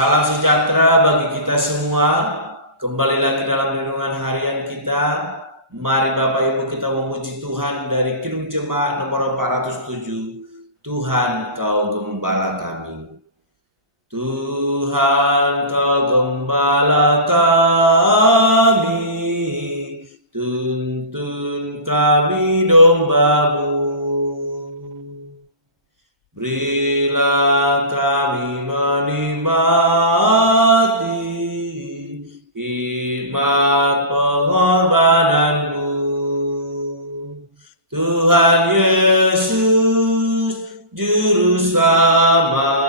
Salam sejahtera bagi kita semua. Kembali lagi dalam renungan harian kita. Mari Bapak Ibu kita memuji Tuhan dari Kidung Jemaat nomor 407. Tuhan Kau Gembala kami. Tuhan Kau Gembala kami, tuntun kami domba-Mu. Berilah kami menikmati hikmat pengorbanan-Mu. Tuhan Yesus, Juru Selamat,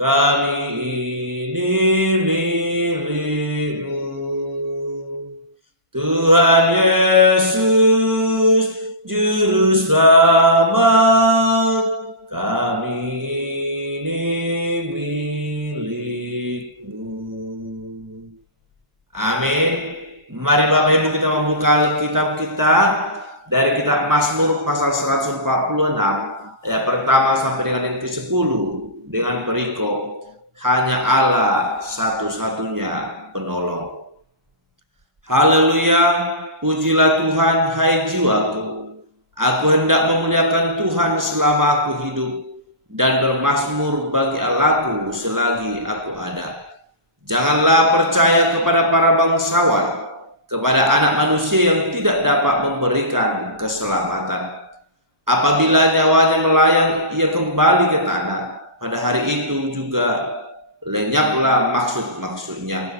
kami ini milik-Mu. Tuhan Yesus, Juru Selamat, amin. Mari Bapak Ibu kita membuka kitab kita dari kitab Mazmur pasal 146 ayat pertama sampai dengan yang ke-10 dengan perikop hanya Allah satu-satunya penolong. Haleluya, pujilah Tuhan hai jiwaku. Aku hendak memuliakan Tuhan selama aku hidup dan bermazmur bagi Allahku selagi aku ada. Janganlah percaya kepada para bangsawan, kepada anak manusia yang tidak dapat memberikan keselamatan. Apabila nyawanya melayang, ia kembali ke tanah. Pada hari itu juga lenyaplah maksud-maksudnya.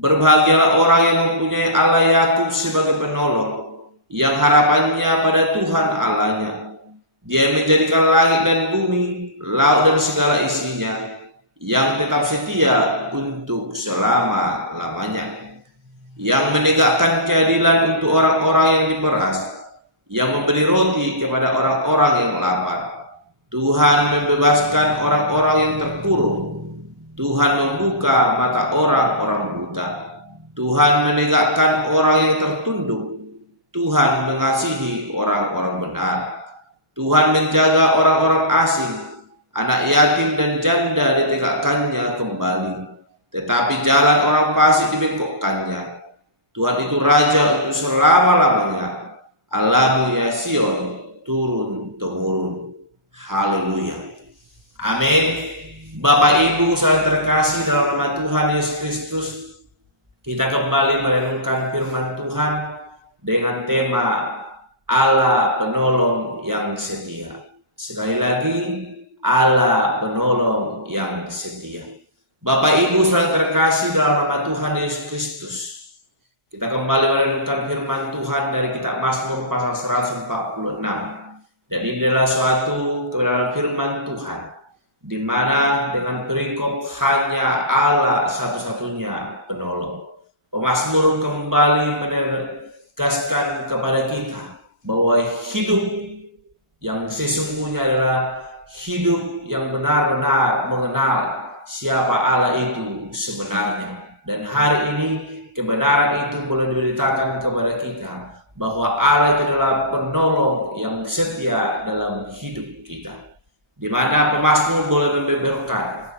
Berbahagialah orang yang mempunyai Allah Yakub sebagai penolong, yang harapannya pada Tuhan Allahnya. Dia menjadikan langit dan bumi, laut dan segala isinya, yang tetap setia untuk selama-lamanya, yang menegakkan keadilan untuk orang-orang yang diperas, yang memberi roti kepada orang-orang yang lapar. Tuhan membebaskan orang-orang yang terkurung. Tuhan membuka mata orang-orang buta. Tuhan menegakkan orang yang tertunduk. Tuhan mengasihi orang-orang benar. Tuhan menjaga orang-orang asing. Anak yatim dan janda ditegakkannya kembali, tetapi jalan orang fasik dibengkokkannya. Tuhan itu Raja untuk selama-lamanya. Allahmu ya Sion, turun-temurun. Haleluya. Amin. Bapak Ibu saling terkasih dalam nama Tuhan Yesus Kristus, kita kembali merenungkan firman Tuhan dengan tema Allah penolong yang setia. Sekali lagi, Allah penolong yang setia. Bapak Ibu saling terkasih dalam nama Tuhan Yesus Kristus, kita kembali merenungkan firman Tuhan dari kitab Mazmur pasal 146. Dan ini adalah suatu kebenaran firman Tuhan, di mana dengan perikop hanya Allah satu-satunya penolong. Pemazmur kembali menegaskan kepada kita bahwa hidup yang sesungguhnya adalah hidup yang benar-benar mengenal siapa Allah itu sebenarnya. Dan hari ini kebenaran itu boleh diberitakan kepada kita bahwa Allah itu adalah penolong yang setia dalam hidup kita, di mana pemazmur boleh membeberkan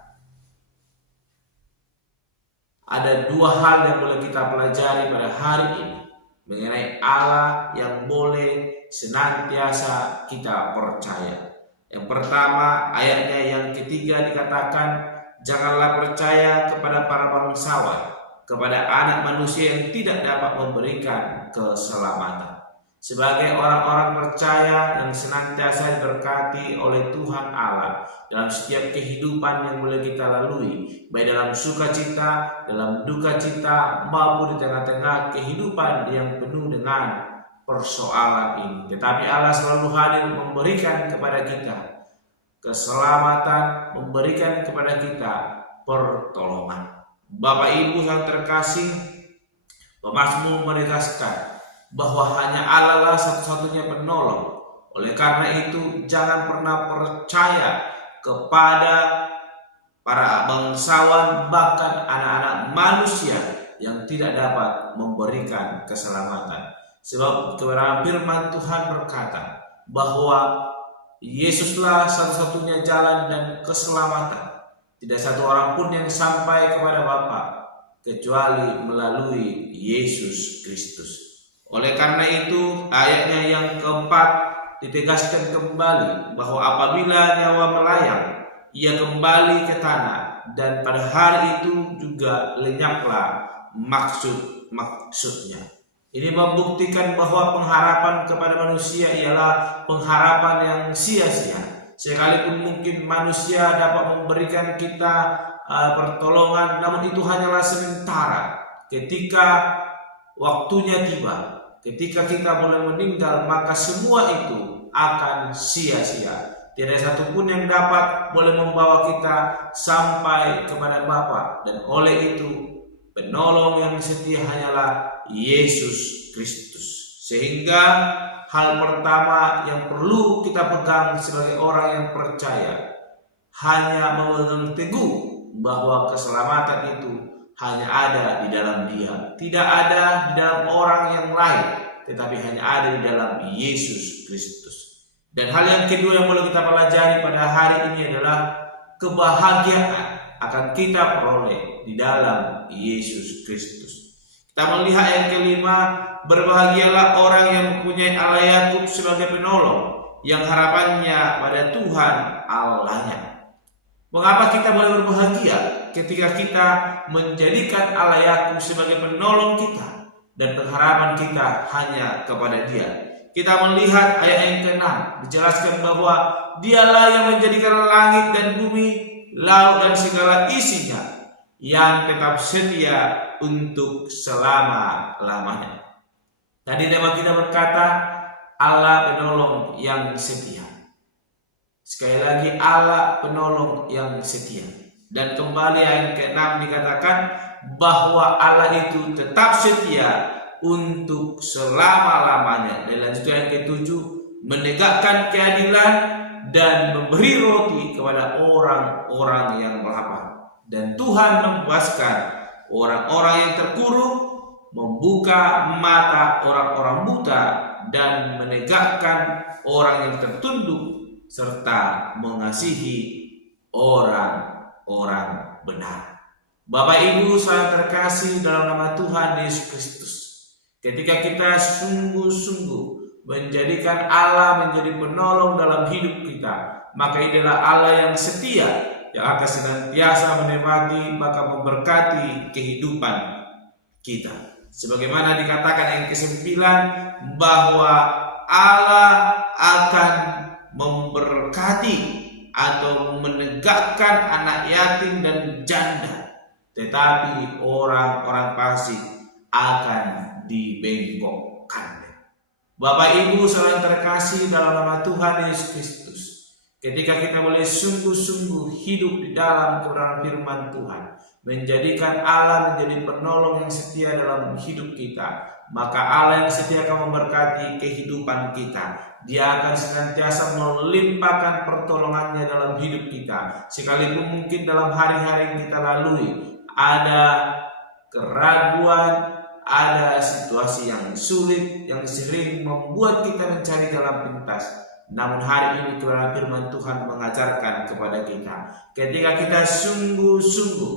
ada dua hal yang boleh kita pelajari pada hari ini mengenai Allah yang boleh senantiasa kita percaya. Yang pertama, ayatnya yang ketiga dikatakan, janganlah percaya kepada para bangsawan, kepada anak manusia yang tidak dapat memberikan keselamatan. Sebagai orang-orang percaya yang senantiasa diberkati oleh Tuhan Allah dalam setiap kehidupan yang boleh kita lalui, baik dalam sukacita, dalam duka cita, maupun di tengah-tengah kehidupan yang penuh dengan persoalan ini. Tetapi Allah selalu hadir memberikan kepada kita keselamatan, memberikan kepada kita pertolongan. Bapak Ibu yang terkasih, pemazmur menegaskan bahwa hanya Allah lah satu-satunya penolong. Oleh karena itu, jangan pernah percaya kepada para bangsawan, bahkan anak-anak manusia yang tidak dapat memberikan keselamatan. Sebab kebenaran firman Tuhan berkata bahwa Yesuslah satu-satunya jalan dan keselamatan. Tidak satu orang pun yang sampai kepada Bapa kecuali melalui Yesus Kristus. Oleh karena itu, ayatnya yang keempat ditegaskan kembali bahwa apabila nyawa melayang, ia kembali ke tanah, dan pada hari itu juga lenyaplah maksud-maksudnya. Ini membuktikan bahwa pengharapan kepada manusia ialah pengharapan yang sia-sia. Sekalipun mungkin manusia dapat memberikan kita pertolongan, namun itu hanyalah sementara. Ketika waktunya tiba, ketika kita mulai meninggal, maka semua itu akan sia-sia. Tidak satupun yang dapat boleh membawa kita sampai kepada Bapa, dan oleh itu penolong yang setia hanyalah Yesus Kristus. Sehingga hal pertama yang perlu kita pegang sebagai orang yang percaya hanya memegang teguh bahwa keselamatan itu hanya ada di dalam Dia, tidak ada di dalam orang yang lain, tetapi hanya ada di dalam Yesus Kristus. Dan hal yang kedua yang boleh kita pelajari pada hari ini adalah kebahagiaan akan kita peroleh di dalam Yesus Kristus. Kita melihat yang kelima, berbahagialah orang yang mempunyai Allah Yakub sebagai penolong, yang harapannya pada Tuhan Allahnya. Mengapa kita boleh berbahagia ketika kita menjadikan Allah Yakub sebagai penolong kita dan pengharapan kita hanya kepada Dia? Kita melihat ayat yang ke-6 dijelaskan bahwa Dialah yang menjadikan langit dan bumi, laut dan segala isinya, yang tetap setia untuk selama-lamanya. Tadi tema kita berkata Allah penolong yang setia. Sekali lagi, Allah penolong yang setia. Dan kembali ayat ke-6 dikatakan bahwa Allah itu tetap setia untuk selama-lamanya. Dan lanjutnya yang ke-7, menegakkan keadilan dan memberi roti kepada orang-orang yang lapar. Dan Tuhan membebaskan orang-orang yang terkurung, membuka mata orang-orang buta, dan menegakkan orang yang tertunduk, serta mengasihi orang-orang benar. Bapak Ibu saudara terkasih dalam nama Tuhan Yesus Kristus, ketika kita sungguh-sungguh menjadikan Allah menjadi penolong dalam hidup kita, maka inilah Allah yang setia, yang akan senantiasa menemani maka memberkati kehidupan kita. Sebagaimana dikatakan yang ke-9 bahwa Allah akan memberkati atau menegakkan anak yatim dan janda, tetapi orang-orang fasik akan dibengkokkan. Bapak Ibu saudara terkasih dalam nama Tuhan Yesus Kristus, ketika kita boleh sungguh-sungguh hidup di dalam kebenaran firman Tuhan, menjadikan Allah menjadi penolong yang setia dalam hidup kita, maka Allah yang setia akan memberkati kehidupan kita. Dia akan senantiasa melimpahkan pertolongannya dalam hidup kita. Sekalipun mungkin dalam hari-hari yang kita lalui ada keraguan, ada situasi yang sulit yang sering membuat kita mencari jalan pintas, namun hari ini kebenaran firman Tuhan mengajarkan kepada kita, ketika kita sungguh-sungguh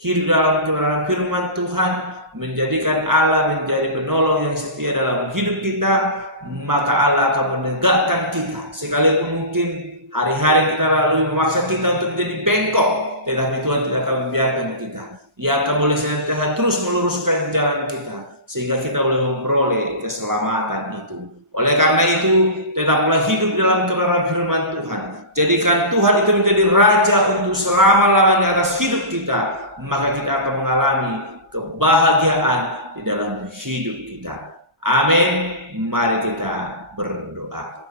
hidup dalam kebenaran firman Tuhan, menjadikan Allah menjadi penolong yang setia dalam hidup kita, maka Allah akan menegakkan kita. Sekalipun mungkin hari-hari kita lalui memaksa kita untuk menjadi bengkok, tetapi Tuhan tidak akan membiarkan kita. Dia akan boleh senantiasa terus meluruskan jalan kita, sehingga kita boleh memperoleh keselamatan itu. Oleh karena itu, tetaplah hidup dalam kebenaran firman Tuhan. Jadikan Tuhan itu menjadi raja untuk selama-lamanya atas hidup kita, maka kita akan mengalami kebahagiaan di dalam hidup kita. Amin. Mari kita berdoa.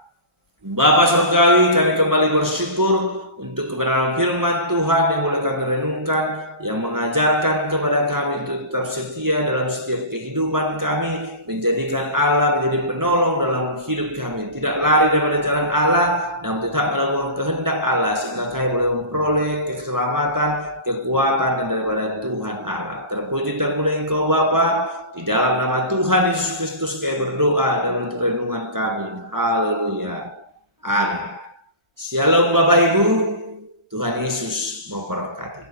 Bapa Surgawi, kami kembali bersyukur untuk kebenaran firman Tuhan yang boleh kami renungkan, yang mengajarkan kepada kami untuk tetap setia dalam setiap kehidupan kami, menjadikan Allah menjadi penolong dalam hidup kami, tidak lari daripada jalan Allah, namun tetap melakukan kehendak Allah, sehingga kami boleh memperoleh keselamatan, kekuatan dan daripada Tuhan Allah. Terpuji termulia Engkau Bapa, di dalam nama Tuhan Yesus Kristus kami berdoa dan untuk renungan kami. Haleluya. Amin. Shalom Bapak Ibu, Tuhan Yesus memberkati.